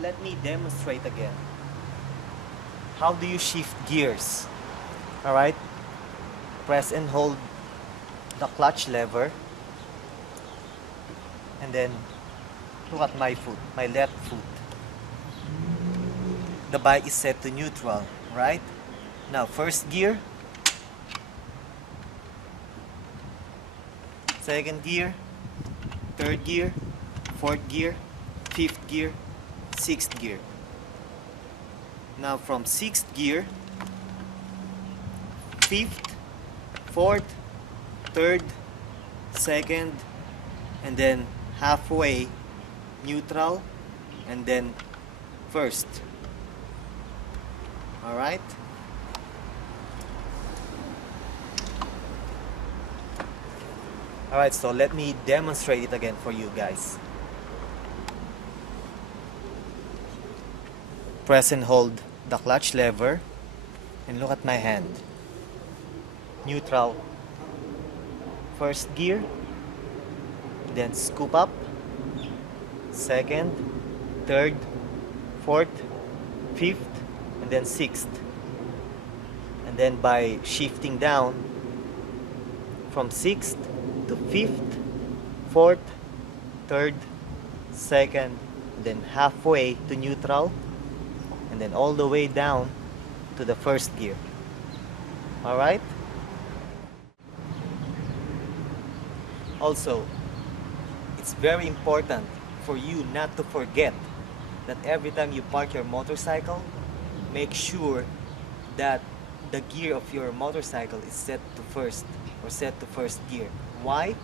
let me demonstrate again. How do you shift gears? Alright, press and hold the clutch lever, and then look at my foot, my left foot. The bike is set to neutral, right? Now first gear, second gear, third gear, fourth gear, fifth gear, sixth gear. Now from sixth gear, fifth, fourth, third, second, and then halfway neutral, and then first. Alright? Alright, so let me demonstrate it again for you guys. Press and hold the clutch lever, and look at my hand. Neutral, first gear, then scoop up, second, third, fourth, fifth, and then sixth. And then by shifting down from sixth to fifth, fourth, third, second, then halfway to neutral, and then all the way down to the first gear. Alright? Also, it's very important for you not to forget that every time you park your motorcycle, make sure that the gear of your motorcycle is set to first, or set to first gear. Why?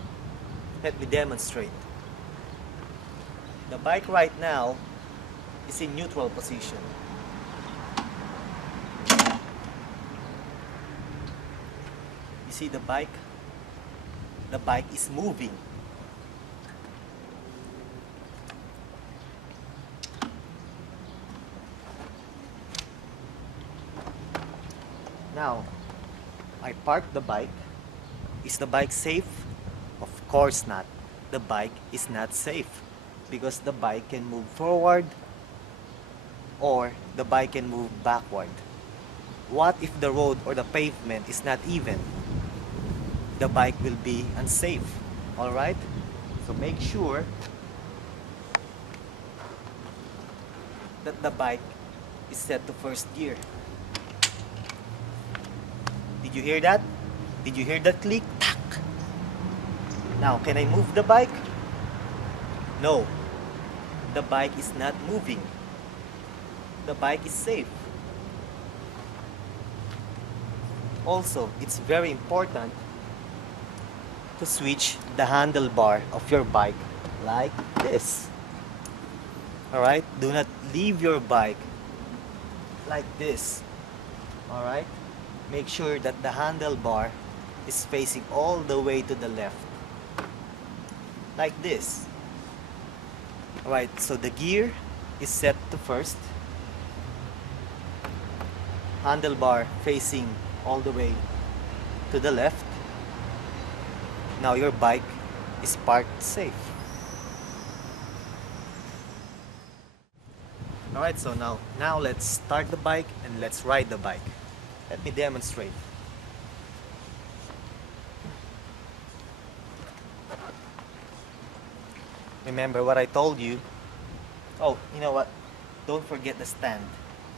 Let me demonstrate. The bike right now is in neutral position. You see the bike? The bike is moving. Now, I parked the bike. Is the bike safe? Of course not. The bike is not safe because the bike can move forward or the bike can move backward. What if the road or the pavement is not even? The bike will be unsafe. Alright? So make sure that the bike is set to first gear. Did you hear that? Did you hear that click? Tack! Now, can I move the bike? No. The bike is not moving. The bike is safe. Also, it's very important to switch the handlebar of your bike like this. Alright? Do not leave your bike like this. Alright? Make sure that the handlebar is facing all the way to the left. Like this. Alright, so the gear is set to first. Handlebar facing all the way to the left. Now your bike is parked safe. Alright, so now let's start the bike and let's ride the bike. Let me demonstrate. Remember what I told you? Oh, you know what? Don't forget the stand.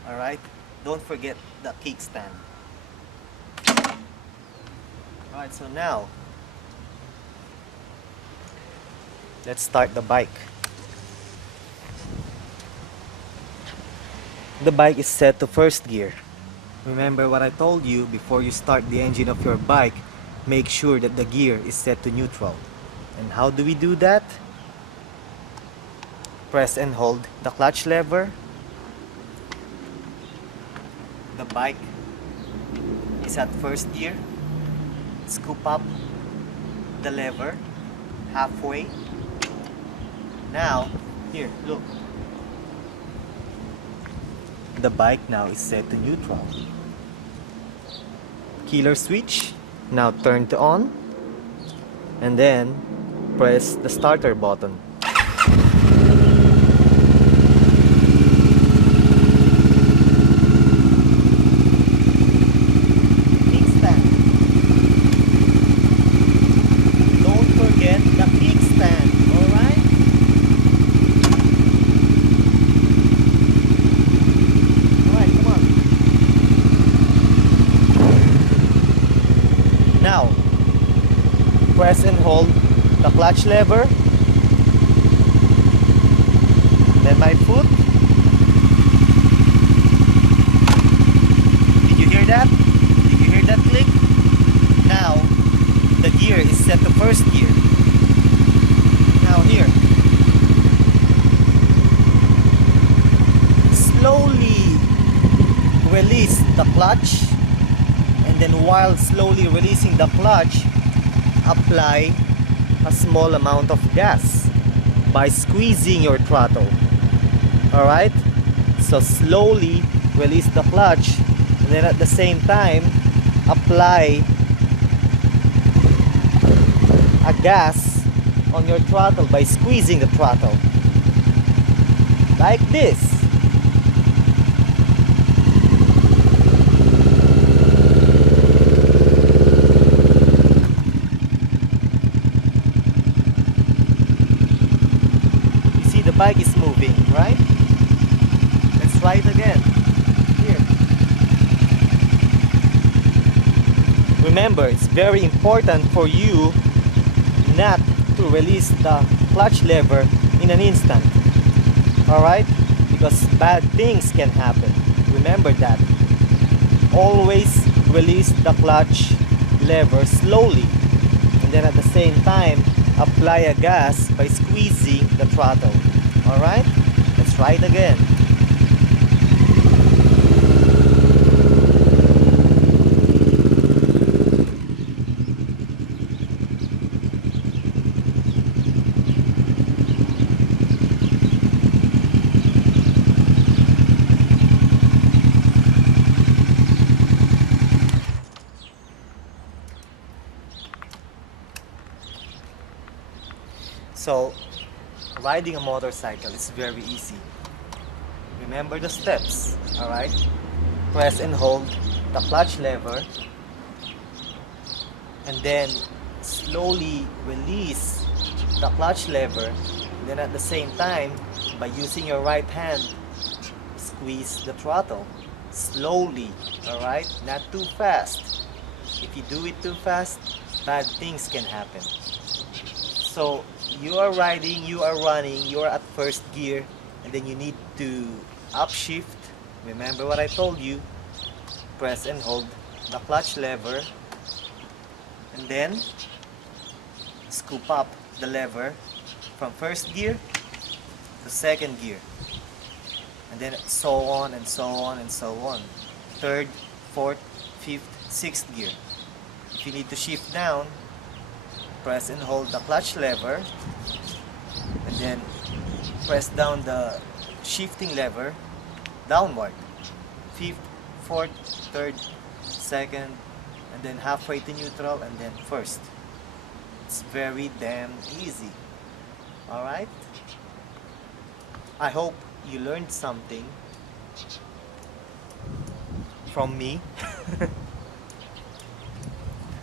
Alright? Don't forget the kickstand. Alright, so now let's start the bike. The bike is set to first gear. Remember what I told you, before you start the engine of your bike, make sure that the gear is set to neutral. And how do we do that? Press and hold the clutch lever. The bike is at first gear. Scoop up the lever halfway. Now, here, look. The bike now is set to neutral. Keyless switch, now turn to on, and then press the starter button. Now, press and hold the clutch lever. Then my foot. Did you hear that? Did you hear that click? Now, the gear is set to first gear. Now here. Slowly release the clutch, and then while slowly releasing the clutch, apply a small amount of gas by squeezing your throttle. Alright? So slowly release the clutch, and then at the same time apply a gas on your throttle by squeezing the throttle. Like this. The bike is moving, right? Let's try it again. Here. Remember, it's very important for you not to release the clutch lever in an instant. Alright? Because bad things can happen. Remember that. Always release the clutch lever slowly. And then at the same time, apply a gas by squeezing the throttle. Alright, let's try it again. So, riding a motorcycle is very easy. Remember the steps, alright? Press and hold the clutch lever, and then slowly release the clutch lever. And then at the same time, by using your right hand, squeeze the throttle slowly, alright? Not too fast. If you do it too fast, bad things can happen. So you are riding, you are running, you are at first gear, and then you need to upshift. Remember what I told you. Press and hold the clutch lever, and then scoop up the lever from first gear to second gear, and then so on and so on and so on. Third, fourth, fifth, sixth gear. If you need to shift down, press and hold the clutch lever, and then press down the shifting lever downward. Fifth, fourth, third, second, and then halfway to neutral, and then first. It's very damn easy. Alright? I hope you learned something from me.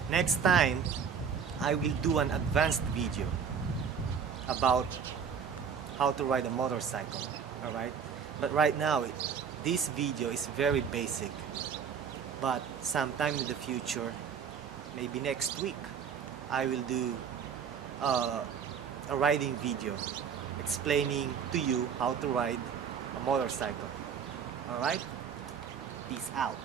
Next time, I will do an advanced video about how to ride a motorcycle. Alright? But right now, this video is very basic. But sometime in the future, maybe next week, I will do a riding video explaining to you how to ride a motorcycle. Alright? Peace out.